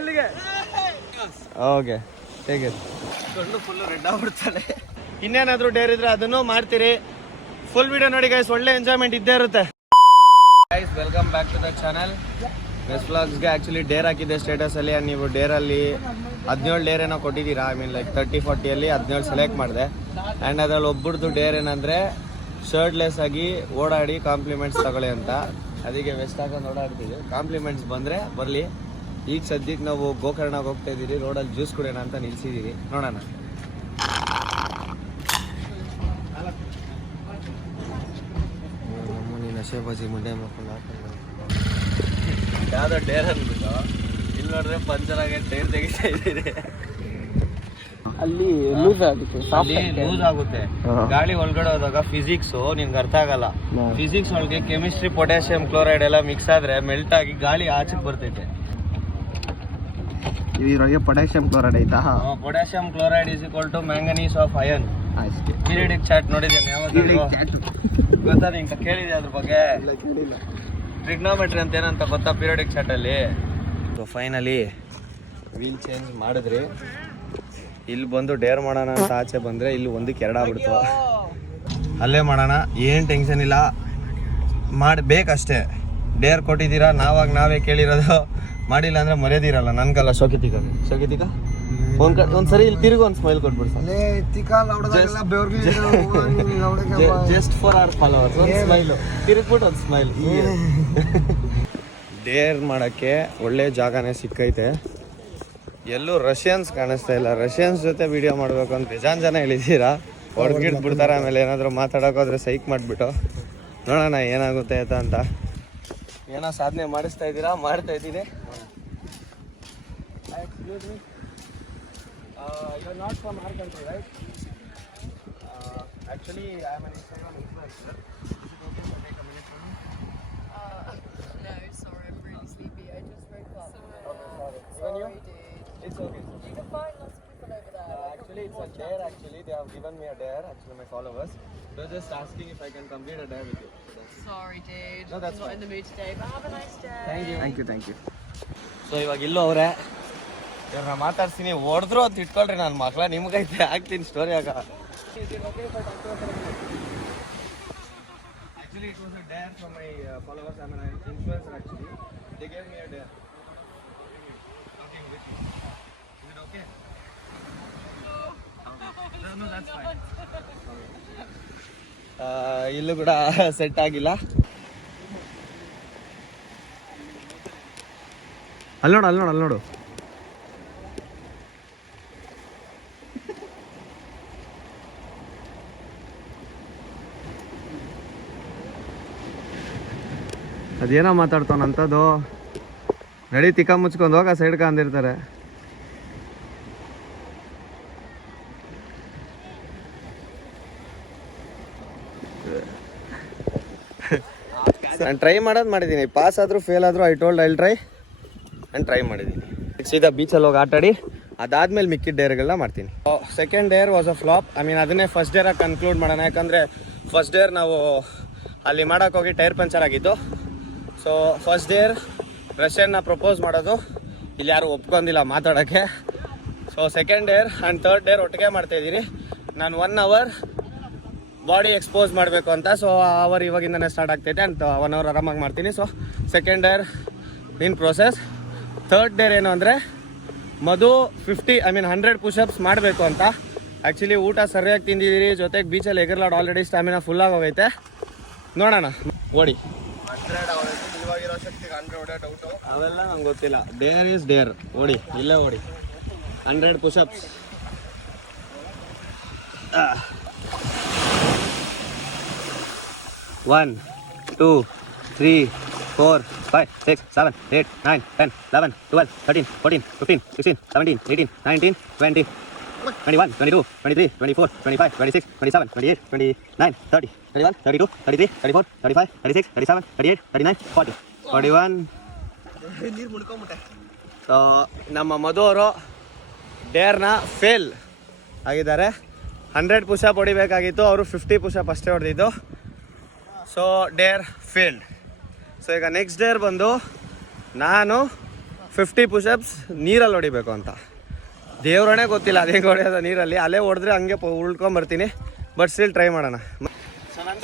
ಎಲ್ಲಿಗೆ? ಓಕೆ ಹೇಗೆ ಕಣ್ಣು ಫುಲ್ಲು ರೆಡ್ ಆಗ್ಬಿಡ್ತಾನೆ. ಇನ್ನೇನಾದರೂ ಡೇರ್ ಇದ್ರೆ ಅದನ್ನು ಮಾಡ್ತೀರಿ. ಫುಲ್ ವಿಡಿಯೋ ನೋಡಿ ಗೈಸ್, ಒಳ್ಳೆ ಎಂಜಾಯ್ಮೆಂಟ್ ಇದ್ದೇ ಇರುತ್ತೆ. Guys welcome back to the channel. West ವ್ಲಾಗ್ಸ್ಗೆ ಆ್ಯಕ್ಚುಲಿ ಡೇರ್ ಹಾಕಿದ್ದೆ ಸ್ಟೇಟಸಲ್ಲಿ. ನೀವು ಡೇರಲ್ಲಿ 17 ಡೇರ್ ಏನೋ ಕೊಟ್ಟಿದ್ದೀರಾ. ಐ ಮೀನ್ ಲೈಕ್ 30-40 17 ಸೆಲೆಕ್ಟ್ ಮಾಡಿದೆ. ಆ್ಯಂಡ್ ಅದರಲ್ಲಿ ಒಬ್ಬರದ್ದು ಡೇರ್ ಏನಂದರೆ ಶರ್ಟ್ಲೆಸ್ ಆಗಿ ಓಡಾಡಿ ಕಾಂಪ್ಲಿಮೆಂಟ್ಸ್ ತಗೊಳ್ಳಿ ಅಂತ. ಅದಕ್ಕೆ ವೆಸ್ಟ್ ಹಾಕೊಂಡು ಓಡಾಡ್ತೀವಿ. ಕಾಂಪ್ಲಿಮೆಂಟ್ಸ್ ಬಂದರೆ ಬರಲಿ. ಈಗ ಸದ್ಯಕ್ಕೆ ನಾವು ಗೋಕರ್ಣಗೆ ಹೋಗ್ತಾ ಇದ್ದೀರಿ. ರೋಡಲ್ಲಿ ಜ್ಯೂಸ್ ಕುಡಿಯೋಣ ಅಂತ ನಿಲ್ಸಿದ್ದೀವಿ. ನೋಡೋಣ. ನಶೆಬಾಜಿ ಮುಂಡೆ ಮಾಡ್ಕೊಂಡು ಯಾವುದೋ ಡೇರ್ ಅಂದ್ಬಿಟ್ಟು ಇಲ್ಲಿ ನೋಡಿದ್ರೆ ಪಂಚರ್ ಆಗಿ ಟೈರ್ ತೆಗಿತಾ ಇದ್ದೀರಿ. ಅಲ್ಲಿ ಲೂಸ್ ಆಗುತ್ತೆ ಗಾಳಿ ಒಳಗಡೆ ಹೋದಾಗ. ಫಿಸಿಕ್ಸ್ ನಿನ್ಗೆ ಅರ್ಥ ಆಗಲ್ಲ. ಫಿಸಿಕ್ಸ್ ಒಳಗೆ ಕೆಮಿಸ್ಟ್ರಿ, ಪೊಟ್ಯಾಸಿಯಂ ಕ್ಲೋರೈಡ್ ಎಲ್ಲ ಮಿಕ್ಸ್ ಆದ್ರೆ ಮೆಲ್ಟ್ ಆಗಿ ಗಾಳಿ ಆಚೆಗೆ ಬರ್ತೈತೆ. ಇದರೊಳಗೆ ಪೊಟ್ಯಾಸಿಯಂ ಕ್ಲೋರೈಡ್ ಐತಾ? Potassium chloride is equal to manganese of ion. Periodic chart ನೋಡಿದ್ದೇನೆ ಯಾವ್ದು ಗೊತ್ತಾ ನಿಂಗೆ? ಕೇಳಿದೆ ಅದ್ರ ಬಗ್ಗೆ? ಟ್ರಿಗ್ನೋಮೆಟ್ರಿ ಅಂತ ಏನಂತ ಗೊತ್ತಾ ಪೀರಿಯಡಿಕ್ ಚಾರ್ಟ್ ಅಲ್ಲಿ? ಸೊ ಫೈನಲಿ ವೀಲ್ ಚೇಂಜ್ ಮಾಡಿದ್ರಿ. ಇಲ್ಲಿ ಬಂದು ಡೇರ್ ಮಾಡೋಣ ಅಂತ ಆಚೆ ಬಂದರೆ ಇಲ್ಲಿ ಒಂದಕ್ಕೆ 2 ಆಗ್ಬಿಡ್ತು. ಅಲ್ಲೇ ಮಾಡೋಣ, ಏನು ಟೆನ್ಷನ್ ಇಲ್ಲ, ಮಾಡಬೇಕಷ್ಟೇ. ಡೇರ್ ಕೊಟ್ಟಿದ್ದೀರಾ, ನಾವೇ ಕೇಳಿರೋದು. ಮಾಡಿಲ್ಲ ಅಂದರೆ ಮರ್ಯಾದಿರಲ್ಲ. ನನ್ಗಲ್ಲ, ಶೋಕಿತಿಕ ಒಂದ್ಸರಿ ಇಲ್ಲಿ ತಿರುಗಿ ಒಂದು ಸ್ಮೈಲ್ ಕೊಟ್ಬಿಡ್ಸ. ಜಸ್ಟ್ ಫಾರ್ ಅವರ್ ಫಾಲೋವರ್ಸ್ ಒಂದು ಸ್ಮೈಲು ತಿರುಗ್ಬಿಟ್ಟು ಒಂದು ಸ್ಮೈಲ್. ಡೇರ್ ಮಾಡೋಕ್ಕೆ ಒಳ್ಳೆ ಜಾಗನೇ ಸಿಕ್ಕೈತೆ. ಎಲ್ಲೂ ರಷ್ಯನ್ಸ್ ಕಾಣಿಸ್ತಾ ಇಲ್ಲ. ರಷ್ಯನ್ಸ್ ಜೊತೆ ವಿಡಿಯೋ ಮಾಡಬೇಕು ಅಂತ ಬೇಜಾನ್ ಜನ ಹೇಳಿದ್ದೀರಾ. ಹೊಡೆದ್ಗಿಡ್ ಬಿಡ್ತಾರೆ. ಆಮೇಲೆ ಏನಾದರೂ ಮಾತಾಡೋಕೋದ್ರೆ ಸೈಕ್ ಮಾಡಿಬಿಟ್ಟು ನೋಡೋಣ ಏನಾಗುತ್ತೆ ಅಂತ. ಏನೋ ಸಾಧನೆ ಮಾಡಿಸ್ತಾ ಇದ್ದೀರಾ? ಮಾಡ್ತಾ ಇದ್ದೀನಿ. You're not from our country, right? Actually, I am an Instagram influencer. Is it okay if I take a minute from you? No, sorry, I'm really sleepy. I just woke up. Okay, sorry. Sorry, Even you? dude. It's okay. You can find lots of people over there. Actually, it's a dare. Actually, they have given me a dare. Actually, my followers. They're just asking if I can complete a dare with you. Sorry, dude. No, that's I'm not fine. in the mood today, but have a nice day. Thank you. So ಇವಾಗ ಇಲ್ಲೂ ಅವರೇ ಇವ್ರನ್ನ ಮಾತಾಡ್ತೀನಿ. ಹೊಡೆದ್ರು ಅಂತ ಇಟ್ಕೊಳ್ರಿ ನನ್ನ ಮಕ್ಕಳ. ನಿಮ್ಗೈತೆ ಹಾಕ್ತೀನಿ ಸ್ಟೋರಿ ಆಗ. Actually, it was a dare from my followers. I'm an influencer actually. They gave me a dare. Talking with you. Is it okay? No, that's fine. ಇಲ್ಲೂ ಕೂಡ ಸೆಟ್ ಆಗಿಲ್ಲ. ಅಲ್ಲಿ ನೋಡು. ಅದೇನೋ ಮಾತಾಡ್ತಾನಂಥದ್ದು. ನಡಿ ತಿಕ್ಕ ಮುಚ್ಕೊಂಡು ಹೋಗ, ಸೈಡ್ಗೆ ಅಂದಿರ್ತಾರೆ. ನಾನು ಟ್ರೈ ಮಾಡಿದ್ದೀನಿ. ಪಾಸ್ ಆದರೂ ಫೇಲ್ ಆದರೂ ಐ ಟ್ರೈ ನಾನು ಟ್ರೈ ಮಾಡಿದ್ದೀನಿ. ಸೀದಾ ಬೀಚಲ್ಲಿ ಹೋಗಿ ಆಟಾಡಿ ಅದಾದ್ಮೇಲೆ ಮಿಕ್ಕಿದ ಡೇರ್ಗಳನ್ನ ಮಾಡ್ತೀನಿ. Second dare was a flop. I mean ಅದನ್ನೇ ಫಸ್ಟ್ ಡೇರಾಗಿ ಕನ್ಕ್ಲೂಡ್ ಮಾಡೋಣ. ಯಾಕಂದರೆ ಫಸ್ಟ್ ಡೇರ್ ನಾವು ಅಲ್ಲಿ ಮಾಡೋಕ್ಕೋಗಿ ಟೈರ್ ಪಂಚರ್ ಆಗಿದ್ದು. ಸೊ ಫಸ್ಟ್ ಡೇರ್ ರಷ್ಯನ್ನ ಪ್ರಪೋಸ್ ಮಾಡೋದು ಇಲ್ಲಿ ಯಾರು ಒಪ್ಕೊಂಡಿಲ್ಲ ಮಾತಾಡೋಕ್ಕೆ. So second Deere and third Deere ಒಟ್ಟಿಗೆ ಮಾಡ್ತಾಯಿದ್ದೀನಿ. ನಾನು 1 hour ಬಾಡಿ ಎಕ್ಸ್ಪೋಸ್ ಮಾಡಬೇಕು ಅಂತ. ಸೊ ಅವರ್ ಇವಾಗಿಂದನೇ ಸ್ಟಾರ್ಟ್ ಆಗ್ತೈತೆ ಅಂತ 1 hour ಆರಾಮಾಗಿ ಮಾಡ್ತೀನಿ. ಸೊ ಸೆಕೆಂಡ್ ಡೇರ್ ಇನ್ ಪ್ರೋಸೆಸ್. ಥರ್ಡ್ ಡೇರ್ ಏನು ಅಂದರೆ ಮಧು 100 ಪುಷಪ್ಸ್ ಮಾಡಬೇಕು ಅಂತ. ಆ್ಯಕ್ಚುಲಿ ಊಟ ಸರಿಯಾಗಿ ತಿಂದಿದ್ದೀರಿ, ಜೊತೆಗೆ ಬೀಚಲ್ಲಿ ಎಗರ್ಲಾಡ್ ಆಲ್ರೆಡಿ ಸ್ಟಾಮಿನಾ ಫುಲ್ ಆಗೋಗೈತೆ. ನೋಡೋಣ, ಓಡಿ. 100 ಇವಾಗಿರೋ ಶಕ್ತಿಗೆ 100 ಡೌಟು, ಅವೆಲ್ಲ ನಂಗೆ ಗೊತ್ತಿಲ್ಲ. Deere is Deere. ಓಡಿ, ಇಲ್ಲೇ ಓಡಿ. 100 ಪುಷಪ್ಸ್. 1 2 3 4 5 6 7 8 9 10 11 12 13 14 15 16 17 18 19 20 21 22 23 24 25 26 27 28 29 30 31 32 33 34 35 36 37 38 39 40 41. ನೀರು ಮುಡ್ಕೊಂಬಿಟ್ಟೆ. ಸೊ ನಮ್ಮ ಮಧು ಅವರು ಡೇರ್ನ ಫೇಲ್ ಆಗಿದ್ದಾರೆ. 100 ಪುಷಪ್ ಹೊಡಿಬೇಕಾಗಿತ್ತು, ಅವರು 50 ಪುಷಪ್ ಅಷ್ಟೇ ಹೊಡೆದಿದ್ದು. So dare failed. ಸೊ ಈಗ ನೆಕ್ಸ್ಟ್ ಡೇರ್ ಬಂದು ನಾನು 50 ಪುಷಪ್ಸ್ ನೀರಲ್ಲಿ ಹೊಡಿಬೇಕು ಅಂತ. ದೇವ್ರಣೆ ಗೊತ್ತಿಲ್ಲ ಅದು ಹೆಂಗೆ ಹೊಡೆಯೋದು ನೀರಲ್ಲಿ. ಅಲ್ಲೇ ಹೊಡೆದ್ರೆ ಹಂಗೆ ಉಳ್ಕೊಂಬರ್ತೀನಿ. ಬಟ್ ಸ್ಟಿಲ್ ಟ್ರೈ ಮಾಡೋಣ.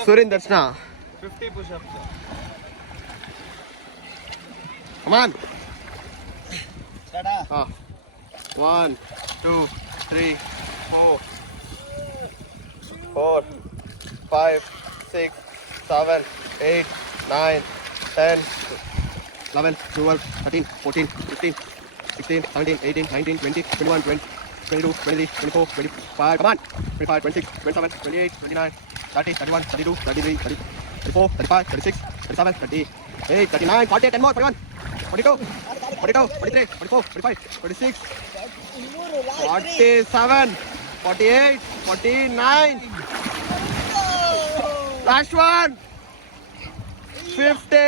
ಸೂರ್ಯನ ದರ್ಶನ 50 ಪುಷಪ್ಸ್. ಕಮಾನ್. ಹಾಂ 1 2 3 4 4 5 6 7 8 9 10 11 12 13 14 15 16 17 18 19 20 21 22 23 24 25. Come on. 25 26 27 28 29 30 31 32 33 34 35 36 37 38 39 40 10 more 41 42 42 43 44 45 46 47 48 49. Last one. 50.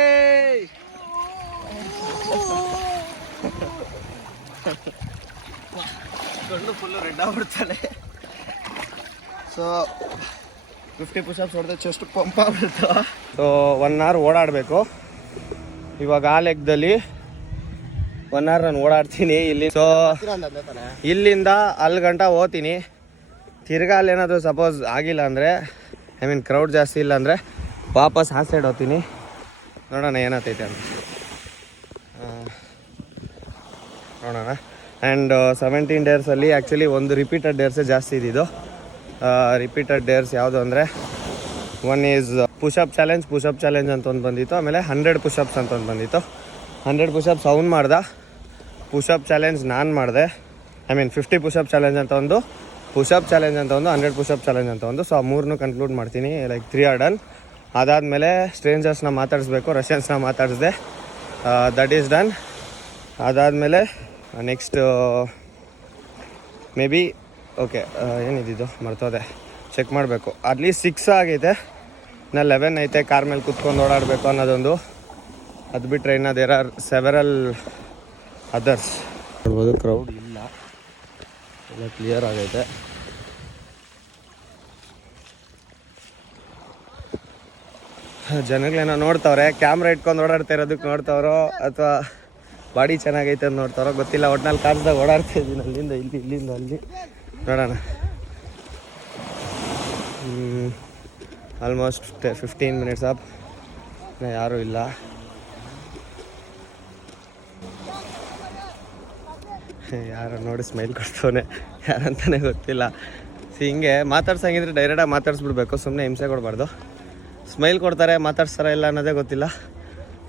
ಕಣ್ಣು ಫುಲ್ಲು ರೆಡ್ ಆಗ್ಬಿಡ್ತಾನೆ. ಸೊ 50 ಪುಷಪ್ಸ್ ಹೊಡೆದ್ರೆ ಚೆಸ್ಟ್ ಪಂಪ್ ಆಗ್ಬಿಡ್ತಾವ. ಸೊ 1 hour ಓಡಾಡಬೇಕು. ಇವಾಗ ಆ ಲೆಕ್ಕದಲ್ಲಿ 1 hour ನಾನು ಓಡಾಡ್ತೀನಿ ಇಲ್ಲಿ. ಸೊ ಇಲ್ಲಿಂದ ಅಲ್ಲಿ ಗಂಟ ಹೋಗ್ತೀನಿ. ತಿರ್ಗಾ ಅಲ್ಲೇನಾದರೂ ಸಪೋಸ್ ಆಗಿಲ್ಲ ಅಂದರೆ ಐ ಮೀನ್ ಕ್ರೌಡ್ ಜಾಸ್ತಿ ಇಲ್ಲ ಅಂದರೆ ವಾಪಸ್ ಆ ಸೈಡ್ ಹೋಗ್ತೀನಿ. ನೋಡೋಣ ಏನಾಗ್ತೈತೆ ಅಂತ ನೋಡೋಣ. ಆ್ಯಂಡ್ 17 ಡೇರ್ಸಲ್ಲಿ ಆ್ಯಕ್ಚುಲಿ ಒಂದು ರಿಪೀಟೆಡ್ ಡೇರ್ಸೇ ಜಾಸ್ತಿ ಇದ್ದಿದ್ದು. ರಿಪೀಟೆಡ್ ಡೇರ್ಸ್ ಯಾವುದು ಅಂದರೆ ಒನ್ ಈಸ್ ಪುಷಪ್ ಚಾಲೆಂಜ್ ಅಂತ ಒಂದು ಬಂದಿತ್ತು. ಆಮೇಲೆ 100 ಪುಷಪ್ಸ್ ಅಂತ ಒಂದು ಬಂದಿತ್ತು. 100 ಪುಷಪ್ಸ್ ಅವ್ನು ಮಾಡ್ದ. ಪುಷಪ್ ಚಾಲೆಂಜ್ ನಾನು ಮಾಡಿದೆ. ಐ ಮೀನ್ 50 ಪುಷಪ್ ಚಾಲೆಂಜ್ ಅಂತ ಒಂದು, ಪುಷಪ್ ಚಾಲೆಂಜ್ ಅಂತ ಒಂದು, 100 ಪುಷಪ್ ಚಾಲೆಂಜ್ ಅಂತ ಒಂದು. ಸೊ ಆ 3 ಕನ್ಕ್ಲೂಡ್ ಮಾಡ್ತೀನಿ. Like 3 are done. ಅದಾದಮೇಲೆ ಸ್ಟ್ರೇಂಜರ್ಸ್ನ ಮಾತಾಡಿಸ್ಬೇಕು. ರಷ್ಯನ್ಸ್ನ ಮಾತಾಡಿಸ್ದೆ. That is done. ಅದಾದಮೇಲೆ ನೆಕ್ಸ್ಟ್ ಮೇ ಬಿ ಓಕೆ ಏನಿದ್ದು ಮರ್ತೋದೆ, ಚೆಕ್ ಮಾಡಬೇಕು. ಅಟ್ಲೀಸ್ಟ್ 6 ಆಗೈತೆ. ಇನ್ನು 11 ಐತೆ. ಕಾರ್ ಮೇಲೆ ಕುತ್ಕೊಂಡು ಓಡಾಡಬೇಕು ಅನ್ನೋದೊಂದು. ಅದು ಬಿಟ್ಟರೆ ಇನ್ನು ದೇರ್ ಆರ್ ಸೆವೆರಲ್ ಅದರ್ಸ್. ನೋಡ್ಬೋದು ಕ್ರೌಡ್ ಇಲ್ಲ, ಎಲ್ಲ ಕ್ಲಿಯರ್ ಆಗೈತೆ. ಜನಗಳೇನೋ ನೋಡ್ತವ್ರೆ. ಕ್ಯಾಮ್ರಾ ಇಟ್ಕೊಂಡು ಓಡಾಡ್ತಾ ಇರೋದಕ್ಕೆ ನೋಡ್ತವ್ರೋ ಅಥವಾ ಬಾಡಿ ಚೆನ್ನಾಗೈತೆ ಅಂತ ನೋಡ್ತಾರೋ ಗೊತ್ತಿಲ್ಲ. ಒಟ್ನಲ್ಲಿ ಕಾಡ್ಸ್ದಾಗ ಓಡಾಡ್ತಾ ಇದ್ದೀನಿ ಅಲ್ಲಿಂದ ಇಲ್ಲಿ, ಇಲ್ಲಿಂದ ಅಲ್ಲಿ. ನೋಡೋಣ. Almost 15 minutes up. ಯಾರೂ ಇಲ್ಲ. ಯಾರು ನೋಡಿ ಸ್ಮೈಲ್ ಕೊಡ್ತವನೆ, ಯಾರಂತಾನೆ ಗೊತ್ತಿಲ್ಲ. ಹಿಂಗೆ ಮಾತಾಡ್ಸಂಗಿದ್ರೆ ಡೈರೆಕ್ಟಾಗಿ ಮಾತಾಡ್ಸ್ಬಿಡ್ಬೇಕು, ಸುಮ್ಮನೆ ಹಿಂಸೆ ಕೊಡಬಾರ್ದು. ಸ್ಮೈಲ್ ಕೊಡ್ತಾರೆ, ಮಾತಾಡ್ಸ್ತಾರ ಇಲ್ಲ ಅನ್ನೋದೇ ಗೊತ್ತಿಲ್ಲ.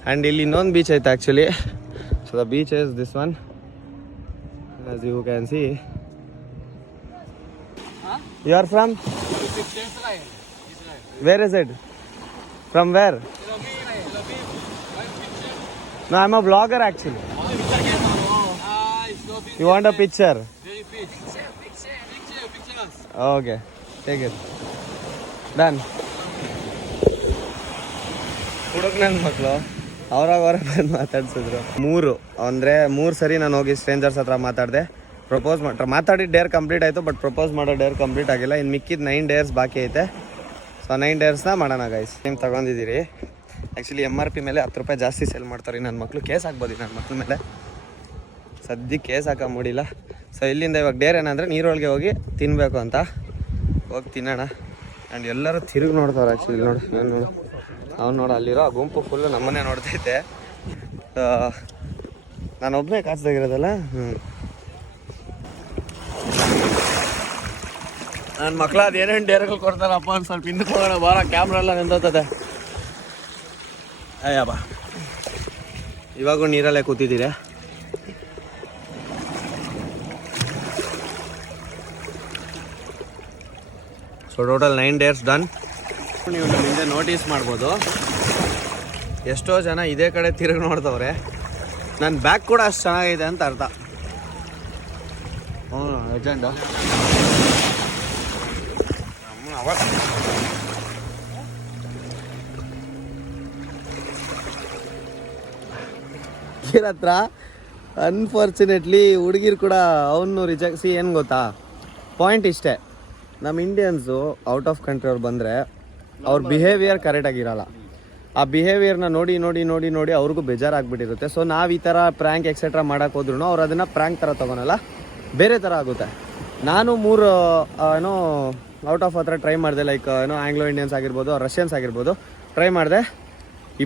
ಆ್ಯಂಡ್ ಇಲ್ಲಿ ಇನ್ನೊಂದು ಬೀಚ್ ಐತೆ actually. So the beach is this one, as you can see. You are from where is it? From where? No, I'm a vlogger actually. You want a picture? Okay, take it. Done. ಹುಡುಗ ನನ್ನ ಮಕ್ಕಳು ಅವ್ರಾಗ ಬಂದು ಮಾತಾಡ್ಸಿದ್ರು. 3 ಸರಿ ನಾನು ಹೋಗಿ stranger's ಹತ್ರ ಮಾತಾಡಿದೆ. ಮಾತಾಡಿ ಡೇರ್ ಕಂಪ್ಲೀಟ್ ಆಯಿತು. ಬಟ್ ಪ್ರಪೋಸ್ ಮಾಡೋ ಡೇರ್ ಕಂಪ್ಲೀಟ್ ಆಗಿಲ್ಲ. ಇನ್ನು ಮಿಕ್ಕಿದ 9 ಡೇರ್ಸ್ ಬಾಕಿ ಐತೆ. ಸೊ 9 ಡೇರ್ಸ್ನ ಮಾಡೋಣ ಗೈಸ್. ನೀವು ತೊಗೊಂಡಿದ್ದೀರಿ. ಆ್ಯಕ್ಚುಲಿ MRP ಮೇಲೆ 10 ರೂಪಾಯಿ ಜಾಸ್ತಿ ಸೇಲ್ ಮಾಡ್ತಾರೆ. ನನ್ನ ಮಕ್ಕಳು ಕೇಸ್ ಹಾಕ್ಬೋದು ನನ್ನ ಮಕ್ಳ ಮೇಲೆ. ಸದ್ಯಕ್ಕೆ ಕೇಸ್ ಹಾಕೋ ಮೂಡಿಲ್ಲ. ಸೊ ಇಲ್ಲಿಂದ ಇವಾಗ ಡೇರ್ ಏನಂದರೆ ನೀರೊಳಗೆ ಹೋಗಿ ತಿನ್ನಬೇಕು ಅಂತ. ಹೋಗಿ ತಿನ್ನೋಣ. ಆ್ಯಂಡ್ ಎಲ್ಲರೂ ತಿರುಗಿ ನೋಡ್ತಾರೆ ಆ್ಯಕ್ಚುಲಿ. ನೋಡಿ ನಾನು ನೋಡು, ಅವ್ನು ನೋಡು, ಅಲ್ಲಿರೋ ಆ ಗುಂಪು ಫುಲ್ಲು ನಮ್ಮನ್ನೇ ನೋಡ್ತೈತೆ. ನಾನು ಒಬ್ಬನೇ ಕಾಸ್ದಾಗಿರೋದಲ್ಲ. ನನ್ನ ಮಕ್ಳು ಅದು ಏನೇನು ಡೇರ್ಗಳು ಕೊಡ್ತಾರಪ್ಪ ಒಂದು ಸ್ವಲ್ಪ ಹಿಂದಕ್ಕೆ ಹೋಗೋಣ ಬಾರ. ಕ್ಯಾಮ್ರಾ ಎಲ್ಲ ನಿಂತೋತದೆ. ಅಯ್ಯಬ್ಬ, ಇವಾಗೂ ನೀರಲ್ಲೇ ಕೂತಿದ್ದೀರಾ. So total 9 dares done. ನೀವು ನಿಮ್ಮ ಹಿಂದೆ ನೋಟಿಸ್ ಮಾಡ್ಬೋದು ಎಷ್ಟೋ ಜನ ಇದೇ ಕಡೆ ತಿರುಗಿ ನೋಡ್ತವ್ರೆ. ನನ್ನ ಬ್ಯಾಗ್ ಕೂಡ ಅಷ್ಟು ಚೆನ್ನಾಗಿದೆ ಅಂತ ಅರ್ಥ. ಹ್ಞೂ ಲೆಜೆಂಡು. ಹತ್ರ ಅನ್ಫಾರ್ಚುನೇಟ್ಲಿ ಹುಡುಗಿರು ಕೂಡ ಅವನು ರಿಜೆಕ್ಟ್ಸಿ. ಏನು ಗೊತ್ತಾ ಪಾಯಿಂಟ್ ಇಷ್ಟೇ, ನಮ್ಮ ಇಂಡಿಯನ್ಸು ಔಟ್ ಆಫ್ ಕಂಟ್ರಿ ಅವ್ರು ಬಂದರೆ ಅವ್ರ ಬಿಹೇವಿಯರ್ ಕರೆಕ್ಟಾಗಿರಲ್ಲ. ಆ ಬಿಹೇವಿಯರ್ನ ನೋಡಿ ನೋಡಿ ನೋಡಿ ನೋಡಿ ಅವ್ರಿಗೂ ಬೇಜಾರಾಗ್ಬಿಟ್ಟಿರುತ್ತೆ. ಸೊ ನಾವು ಈ ಥರ ಪ್ರ್ಯಾಂಕ್ ಎಕ್ಸೆಟ್ರಾ ಮಾಡೋಕೆ ಹೋದ್ರೂ ಅವ್ರು ಅದನ್ನು ಪ್ರ್ಯಾಂಕ್ ಥರ ತೊಗೊಳಲ್ಲ, ಬೇರೆ ಥರ ಆಗುತ್ತೆ. ನಾನು 3 ಏನೋ ಔಟ್ ಆಫ್ ಹತ್ರ ಟ್ರೈ ಮಾಡಿದೆ, ಲೈಕ್ ಏನೋ ಆಂಗ್ಲೋ ಇಂಡಿಯನ್ಸ್ ಆಗಿರ್ಬೋದು, ರಷ್ಯನ್ಸ್ ಆಗಿರ್ಬೋದು, ಟ್ರೈ ಮಾಡಿದೆ.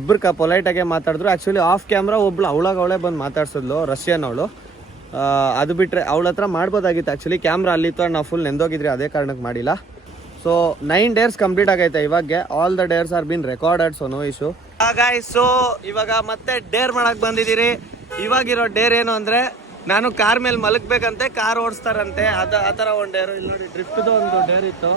ಇಬ್ಬರು ಪೊಲೈಟಾಗೆ ಮಾತಾಡಿದ್ರು. ಆ್ಯಕ್ಚುಲಿ ಆಫ್ ಕ್ಯಾಮ್ರಾ ಒಬ್ಳು ಅವಳೇ ಬಂದು ಮಾತಾಡ್ಸಿದ್ಲು, ರಷ್ಯನ್ ಅವಳು. ಅದು ಬಿಟ್ಟರೆ ಅವಳ ಹತ್ರ ಮಾಡ್ಬೋದಾಗಿತ್ತು. ಆ್ಯಕ್ಚುಲಿ ಕ್ಯಾಮ್ರಾ ಅಲ್ಲಿತ್ತು, ನಾವು ಫುಲ್ ನೆಂದೋಗಿದ್ರಿ, ಅದೇ ಕಾರಣಕ್ಕೆ ಮಾಡಿಲ್ಲ. ಸೊ 9 ಡೇರ್ಸ್ ಕಂಪ್ಲೀಟ್ ಆಗೈತೆ ಇವಾಗೆ. All the dares are been recorded, so no issue. Guys, so ಇವಾಗ ಮತ್ತೆ ಡೇರ್ ಮಾಡಕ್ಕೆ ಬಂದಿದ್ದೀರಿ. ಇವಾಗಿರೋ ಡೇರ್ ಏನು ಅಂದರೆ, ನಾನು ಕಾರ್ ಮೇಲೆ ಮಲಗಬೇಕಂತೆ, ಕಾರ್ ಓಡಿಸ್ತಾರಂತೆ, ಆ ಥರ ಒಂದು ಡೇರು. ಇಲ್ಲಿ ನೋಡಿ, ಡ್ರಿಫ್ಟ್ದು ಒಂದು ಡೇರ್ ಇತ್ತು.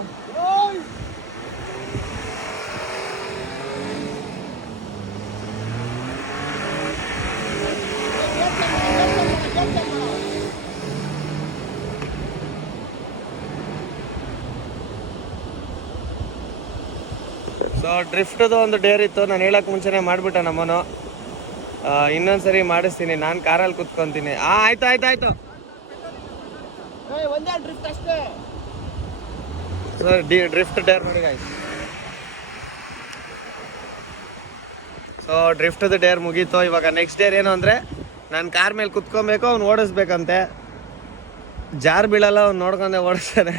ಸೊ ಡ್ರಿಫ್ಟ್ದು ಒಂದು ಡೇರ್ ಇತ್ತು. ನಾನು ಹೇಳಕ್ಕೆ ಮುಂಚೆನೇ ಮಾಡಿಬಿಟ್ಟೆ ನಮ್ಮನು. ಇನ್ನೊಂದ್ಸರಿ ಮಾಡಿಸ್ತೀನಿ, ನಾನು ಕಾರಲ್ಲಿ ಕುತ್ಕೊತೀನಿ. ಆಯ್ತು. ಸೊ ಡ್ರಿಫ್ಟ್ ಡೇರ್ ನೋಡಿ ಗಾಯ್ಸ್. ಸೊ ಡ್ರಿಫ್ಟ್ದು ಡೇರ್ ಮುಗೀತು. ಇವಾಗ ನೆಕ್ಸ್ಟ್ ಡೇರ್ ಏನು ಅಂದರೆ, ನಾನು ಕಾರ್ ಮೇಲೆ ಕುತ್ಕೊಬೇಕು, ಅವ್ನು ಓಡಿಸ್ಬೇಕಂತೆ. ಜಾರ್ ಬೀಳಲ್ಲ, ಅವ್ನು ನೋಡ್ಕೊಂಡೆ ಓಡಿಸ್ತಾನೆ.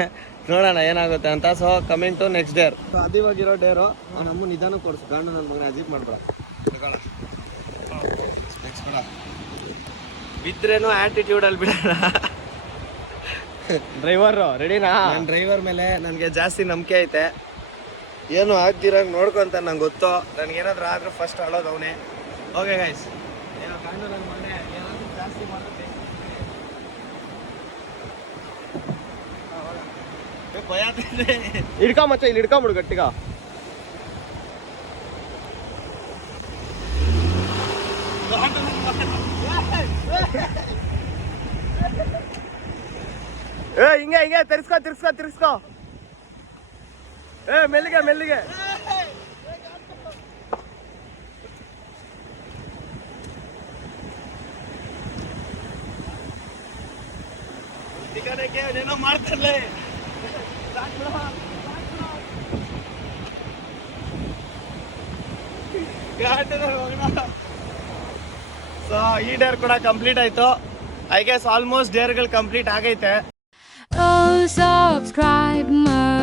ನೋಡೋಣ ಏನಾಗುತ್ತೆ ಅಂತ. So coming to next dare. ಅದು ಇವಾಗಿರೋ ಡೇರು. ನಮ್ಮ ನಿಧಾನ ಕೊಡಿಸು, ಗಂಡು ನನ್ನ ಮಗನ ಅಜೀಬ್ ಮಾಡ್ಬೇಡ. ಬಿದ್ರೇನು ಆ್ಯಟಿಟ್ಯೂಡಲ್ಲಿ ಬಿಡೋಣ. ಡ್ರೈವರು ರೆಡಿನಾ? ನನ್ನ ಡ್ರೈವರ್ ಮೇಲೆ ನನಗೆ ಜಾಸ್ತಿ ನಂಬಿಕೆ ಐತೆ. ಏನು ಆಗ್ದಿರಂಗೆ ನೋಡ್ಕೊಂತ ನಂಗೆ ಗೊತ್ತು. ನನಗೇನಾದ್ರೂ ಆದರೂ ಫಸ್ಟ್ ಆಳೋದು ಅವನೇ. ಓಕೆ ಗೈಸ್, ಗಂಡು ನನ್ನ ಮನೆ ಏನಾದರೂ ಜಾಸ್ತಿ ಮಾಡುತ್ತೆ. ಹಿಡ್ಕೊ ಮಚ್ಚ, ಇಲ್ಲಿ ಹಿಡ್ಕೊಂಬಿಡು ಗಟ್ಟಿಗ. ಹಿಂಗೆ ತಿರ್ಸ್ಕೊ. ಮೆಲ್ಲಿಗೆ. ಏನೋ ಮಾಡ್ತಾರಲ್ಲ. ಸೊ ಈ ಡೇರ್ ಕೂಡ ಕಂಪ್ಲೀಟ್ ಆಯ್ತು. ಐ ಗೆಸ್ ಆಲ್ಮೋಸ್ಟ್ ಡೇರ್ಗಳು ಕಂಪ್ಲೀಟ್ ಆಗೈತೆ. Oh, subscribe my